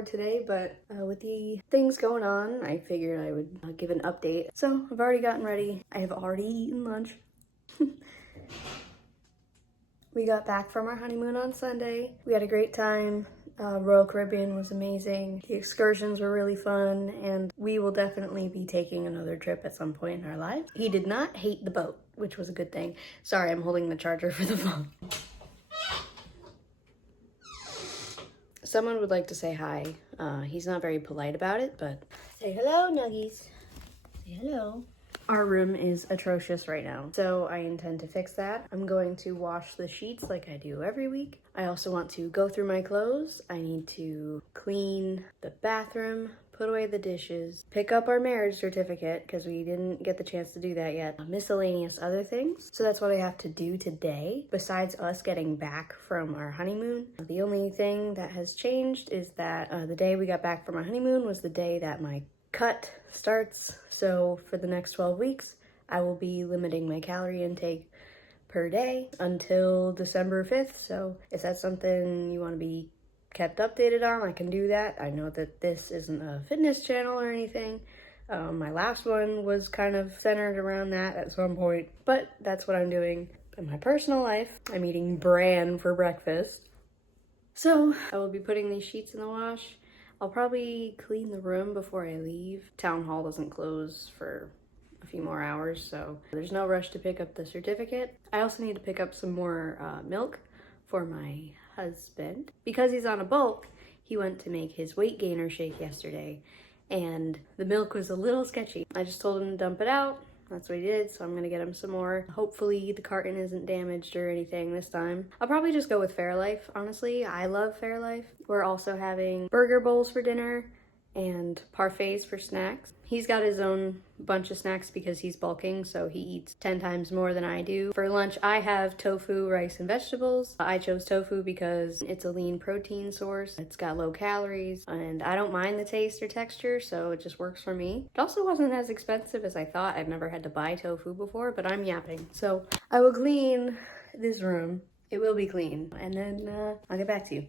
record today, but with the things going on, I figured I would give an update. So I've already gotten ready. I have already eaten lunch. We got back from our honeymoon on Sunday. We had a great time. Royal Caribbean was amazing. The excursions were really fun, and we will definitely be taking another trip at some point in our lives. He did not hate the boat, which was a good thing. Sorry, I'm holding the charger for the phone. Someone would like to say hi. He's not very polite about it, but say hello, Nuggies. Say hello. Our room is atrocious right now, so I intend to fix that. I'm going to wash the sheets like I do every week. I also want to go through my clothes. I need to clean the bathroom, put away the dishes, pick up our marriage certificate because we didn't get the chance to do that yet, miscellaneous other things. So that's what I have to do today. Besides us getting back from our honeymoon, the only thing that has changed is that the day we got back from our honeymoon was the day that my cut starts. So for the next 12 weeks, I will be limiting my calorie intake per day until December 5th. So if that's something you want to be kept updated on, I can do that. I know that this isn't a fitness channel or anything. My last one was kind of centered around that at some point, but that's what I'm doing in my personal life. I'm eating bran for breakfast. So I will be putting these sheets in the wash. I'll probably clean the room before I leave. Town hall doesn't close for a few more hours, so there's no rush to pick up the certificate. I also need to pick up some more milk for my husband. Because he's on a bulk, he went to make his weight gainer shake yesterday, and the milk was a little sketchy. I just told him to dump it out. That's what he did, so I'm gonna get him some more. Hopefully the carton isn't damaged or anything this time. I'll probably just go with Fairlife, honestly. I love Fairlife. We're also having burger bowls for dinner and parfaits for snacks. He's got his own bunch of snacks because he's bulking, so he eats 10 times more than I do. For lunch, I have tofu, rice, and vegetables. I chose tofu because it's a lean protein source. It's got low calories, and I don't mind the taste or texture, so it just works for me. It also wasn't as expensive as I thought. I've never had to buy tofu before, but I'm yapping. So I will clean this room. It will be clean, and then I'll get back to you.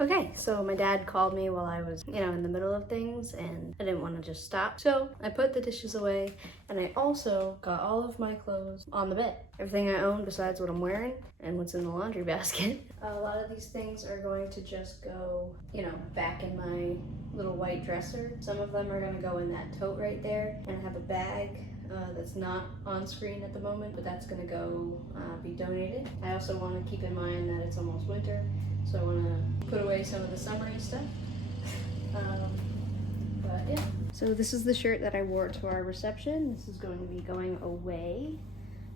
Okay, so my dad called me while I was, in the middle of things, and I didn't want to just stop. So I put the dishes away, and I also got all of my clothes on the bed. Everything I own besides what I'm wearing and what's in the laundry basket. A lot of these things are going to just go, back in my little white dresser. Some of them are going to go in that tote right there, and I have a bag that's not on screen at the moment, but that's going to go be donated. I also want to keep in mind that it's almost winter, so I want to put away some of the summery stuff. But yeah. So this is the shirt that I wore to our reception. This is going to be going away.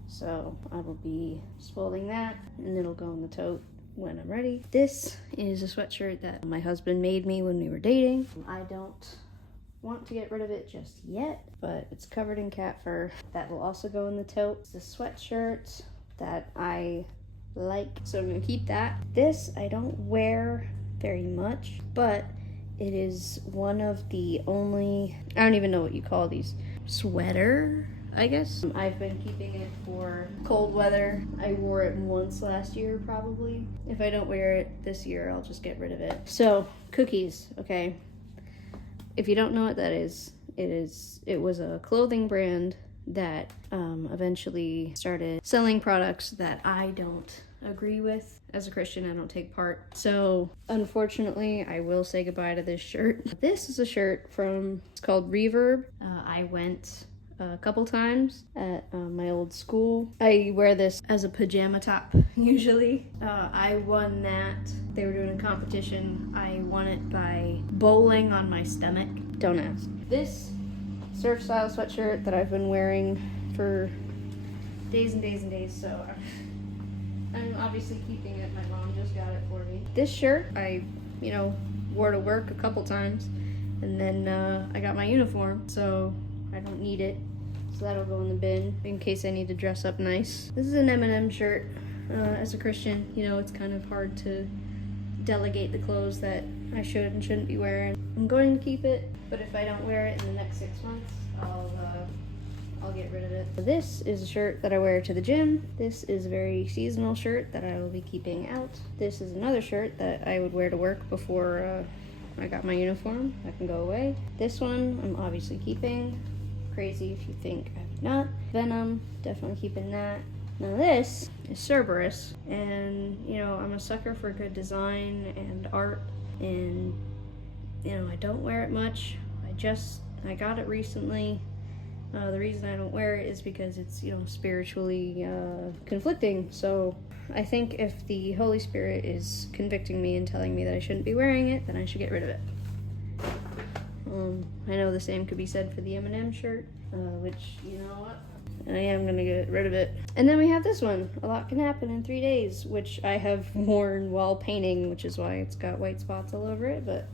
So I will be just folding that, and it'll go in the tote when I'm ready. This is a sweatshirt that my husband made me when we were dating. I don't want to get rid of it just yet, but it's covered in cat fur. That will also go in the tote. It's a sweatshirt that I like, so I'm gonna keep that. This I don't wear very much, but it is one of the only, I don't even know what you call these, sweater, I guess. I've been keeping it for cold weather. I wore it once last year probably. If I don't wear it this year, I'll just get rid of it. So cookies, okay. If you don't know what that is, it was a clothing brand that eventually started selling products that I don't agree with. As a Christian, I don't take part. So unfortunately, I will say goodbye to this shirt. This is a shirt it's called Reverb. I went a couple times at my old school. I wear this as a pajama top usually. I won that. They were doing a competition. I won it by bowling on my stomach. Don't ask. This surf style sweatshirt that I've been wearing for days and days and days, so I'm obviously keeping it. My mom just got it for me. This shirt I wore to work a couple times, and then I got my uniform, so I don't need it So that'll go in the bin in case I need to dress up nice. This is an M&M shirt. As a Christian, you know, it's kind of hard to delegate the clothes that I should and shouldn't be wearing. I'm going to keep it, but if I don't wear it in the next 6 months, I'll get rid of it. This is a shirt that I wear to the gym. This is a very seasonal shirt that I will be keeping out. This is another shirt that I would wear to work before I got my uniform. That can go away. This one I'm obviously keeping. Crazy if you think I would not. Venom, definitely keeping that. Now this is Cerberus, and you know, I'm a sucker for good design and art, and you know, I don't wear it much. I got it recently. The reason I don't wear it is because it's, you know, spiritually conflicting. So I think if the Holy Spirit is convicting me and telling me that I shouldn't be wearing it, then I should get rid of it. I know the same could be said for the M&M shirt, which, you know what? I am gonna get rid of it. And then we have this one, A Lot Can Happen in 3 Days, which I have worn while painting, which is why it's got white spots all over it, but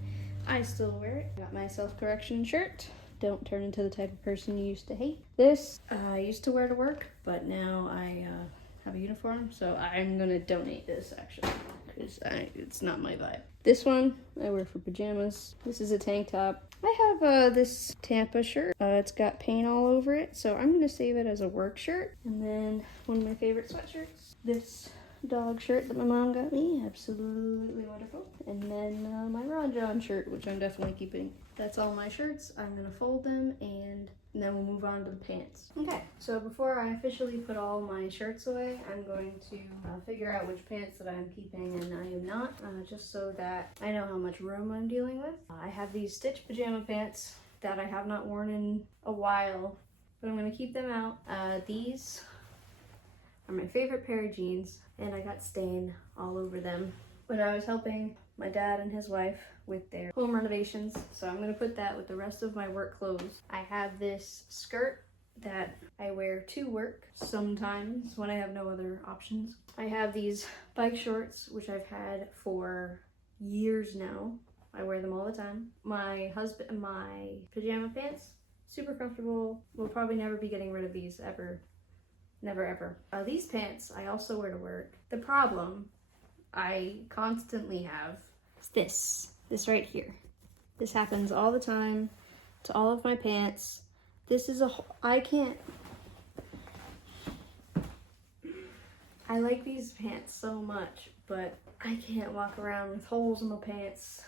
I still wear it. Got my self-correction shirt. Don't turn into the type of person you used to hate. This I used to wear to work, but now I have a uniform, so I'm gonna donate this actually, because it's not my vibe. This one I wear for pajamas. This is a tank top. I have this Tampa shirt. It's got paint all over it, so I'm gonna save it as a work shirt. And then one of my favorite sweatshirts, this dog shirt that my mom got me, absolutely wonderful. And then my Ron John shirt, which I'm definitely keeping. That's all my shirts. I'm gonna fold them and then we'll move on to the pants. Okay, so before I officially put all my shirts away, I'm going to figure out which pants that I'm keeping and I am not, just so that I know how much room I'm dealing with. I have these stitched pajama pants that I have not worn in a while, but I'm gonna keep them out. These are my favorite pair of jeans, and I got stain all over them when I was helping my dad and his wife with their home renovations, so I'm gonna put that with the rest of my work clothes. I have this skirt that I wear to work sometimes when I have no other options. I have these bike shorts, which I've had for years now. I wear them all the time. My pajama pants, super comfortable. We'll probably never be getting rid of these ever. Never ever. These pants I also wear to work. The problem I constantly have is this right here. This happens all the time to all of my pants. This is I like these pants so much, but I can't walk around with holes in my pants.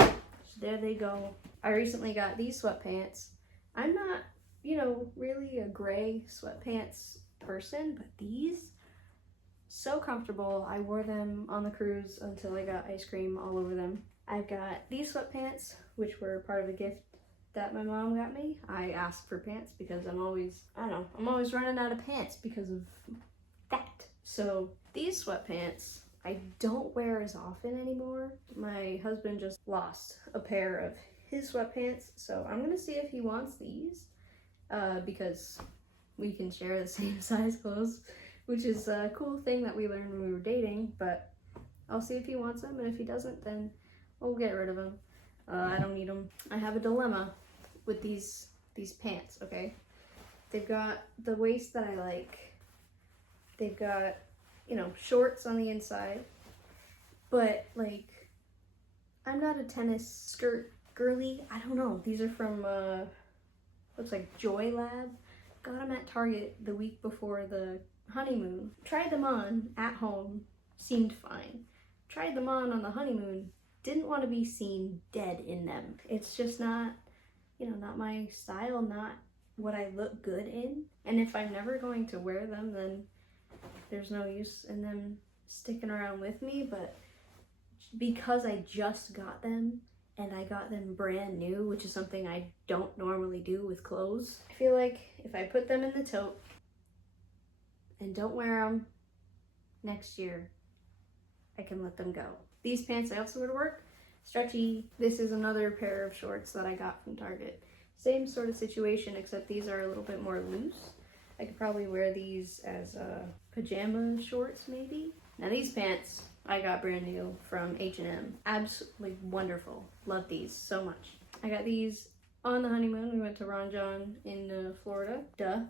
So there they go. I recently got these sweatpants. I'm not, you know, really a gray sweatpants person, but these, so comfortable. I wore them on the cruise until I got ice cream all over them. I've got these sweatpants, which were part of a gift that my mom got me. I asked for pants because I'm always running out of pants because of that. So these sweatpants I don't wear as often anymore. My husband just lost a pair of his sweatpants, so I'm gonna see if he wants these, because we can share the same size clothes, which is a cool thing that we learned when we were dating, but I'll see if he wants them, and if he doesn't, then we'll get rid of them. I don't need them. I have a dilemma with these pants, okay? They've got the waist that I like. They've got, you know, shorts on the inside, but like, I'm not a tennis skirt girly. I don't know. These are from, looks like Joy Lab. Got them at Target the week before the honeymoon. Tried them on at home, seemed fine. Tried them on the honeymoon, didn't want to be seen dead in them. It's just not, you know, not my style, not what I look good in. And if I'm never going to wear them, then there's no use in them sticking around with me. But because I just got them, and I got them brand new, which is something I don't normally do with clothes, I feel like if I put them in the tote and don't wear them next year, I can let them go. These pants I also wear to work, stretchy. This is another pair of shorts that I got from Target. Same sort of situation, except these are a little bit more loose. I could probably wear these as pajama shorts maybe. Now these pants I got brand new from H&M. Absolutely wonderful. Love these so much. I got these On the honeymoon, we went to Ron John in Florida, duh.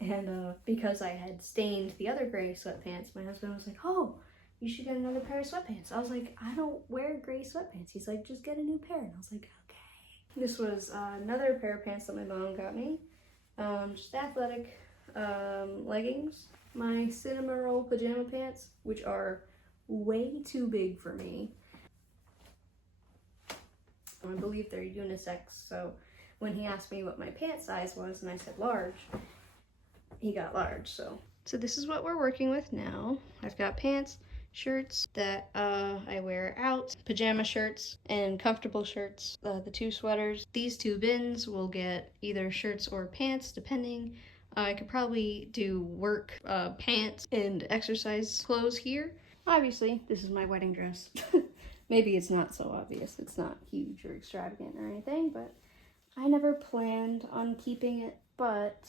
And because I had stained the other gray sweatpants, my husband was like, oh, you should get another pair of sweatpants. I was like, I don't wear gray sweatpants. He's like, just get a new pair. And I was like, okay. This was another pair of pants that my mom got me. Just athletic leggings. My cinema roll pajama pants, which are way too big for me. I believe they're unisex, so when he asked me what my pant size was and I said large, he got large. So this is what we're working with now. I've got pants, shirts that I wear out, pajama shirts, and comfortable shirts, the 2 sweaters. These 2 bins will get either shirts or pants, depending. I could probably do work pants and exercise clothes here. Obviously, this is my wedding dress. Maybe it's not so obvious. It's not huge or extravagant or anything, but I never planned on keeping it. But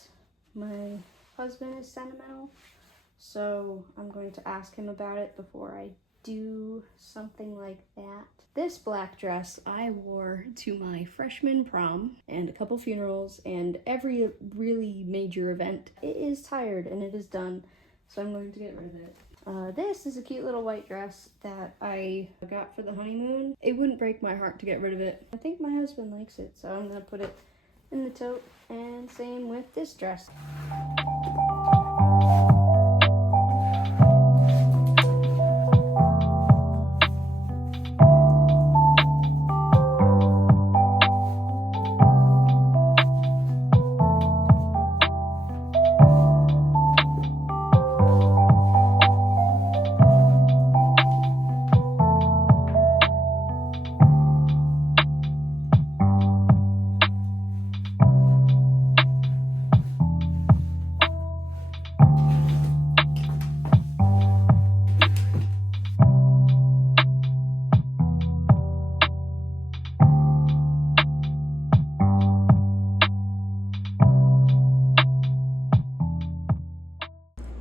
my husband is sentimental, so I'm going to ask him about it before I do something like that. This black dress I wore to my freshman prom and a couple funerals and every really major event. It is tired and it is done, so I'm going to get rid of it. This is a cute little white dress that I got for the honeymoon. It wouldn't break my heart to get rid of it. I think my husband likes it, so I'm gonna put it in the tote, and same with this dress.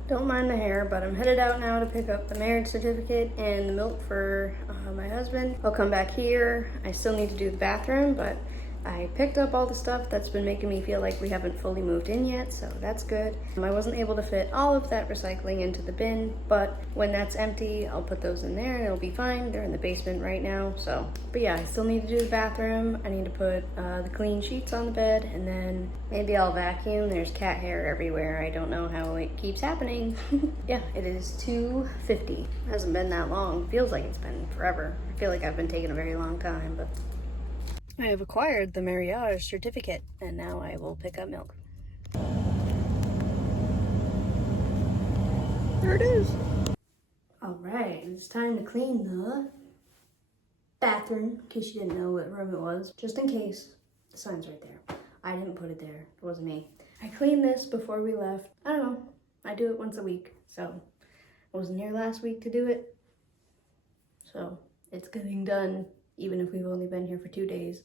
Don't mind the hair, but I'm headed out now to pick up the marriage certificate and the milk for my husband. I'll come back here. I still need to do the bathroom, but I picked up all the stuff that's been making me feel like we haven't fully moved in yet, so that's good. I wasn't able to fit all of that recycling into the bin, but when that's empty, I'll put those in there and it'll be fine. They're in the basement right now, so. But yeah, I still need to do the bathroom. I need to put the clean sheets on the bed, and then maybe I'll vacuum. There's cat hair everywhere. I don't know how it keeps happening. Yeah, it is 2:50. It hasn't been that long. Feels like it's been forever. I feel like I've been taking a very long time, but I have acquired the marriage certificate, and now I will pick up milk. There it is. All right, it's time to clean the bathroom, in case you didn't know what room it was. Just in case, the sign's right there. I didn't put it there, it wasn't me. I cleaned this before we left. I don't know, I do it once a week, so I wasn't here last week to do it. So it's getting done, even if we've only been here for 2 days.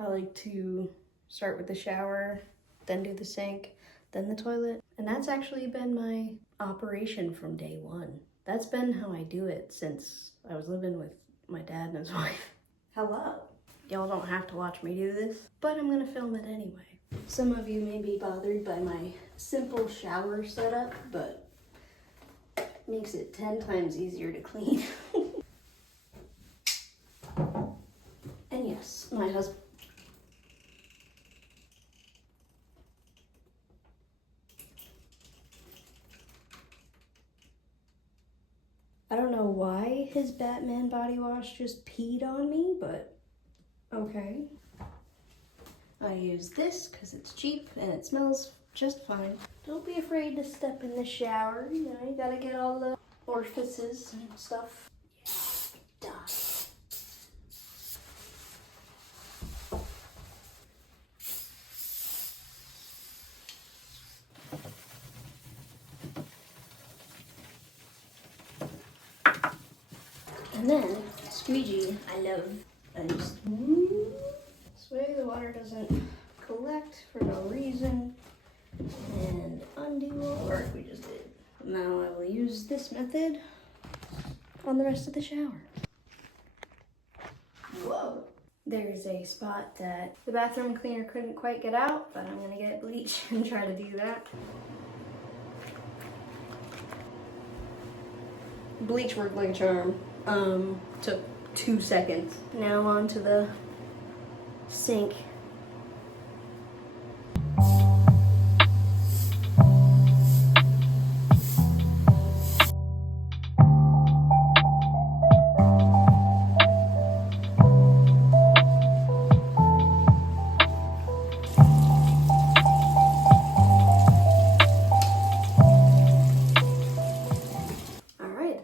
I like to start with the shower, then do the sink, then the toilet. And that's actually been my operation from day one. That's been how I do it since I was living with my dad and his wife. Hello. Y'all don't have to watch me do this, but I'm gonna film it anyway. Some of you may be bothered by my simple shower setup, but it makes it 10 times easier to clean. And yes, my husband. I don't know why his Batman body wash just peed on me, but okay. I use this because it's cheap and it smells just fine. Don't be afraid to step in the shower. You know, you gotta get all the orifices and stuff. Yeah, done. And then, squeegee, I love. And just, this way the water doesn't collect for no reason and undo all the work we just did. Now I will use this method on the rest of the shower. Whoa! There's a spot that the bathroom cleaner couldn't quite get out, but I'm gonna get bleach and try to do that. Bleach worked like a charm. Took 2 seconds. Now onto the sink.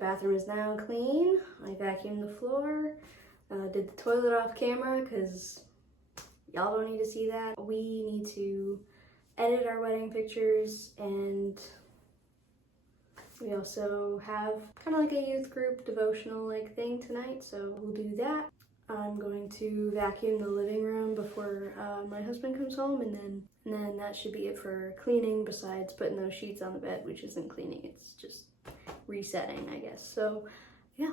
Bathroom is now clean. I vacuumed the floor, did the toilet off camera because y'all don't need to see that. We need to edit our wedding pictures, and we also have kind of like a youth group devotional like thing tonight, so we'll do that. I'm going to vacuum the living room before my husband comes home, and then that should be it for cleaning, besides putting those sheets on the bed, which isn't cleaning, it's just resetting, I guess. So yeah.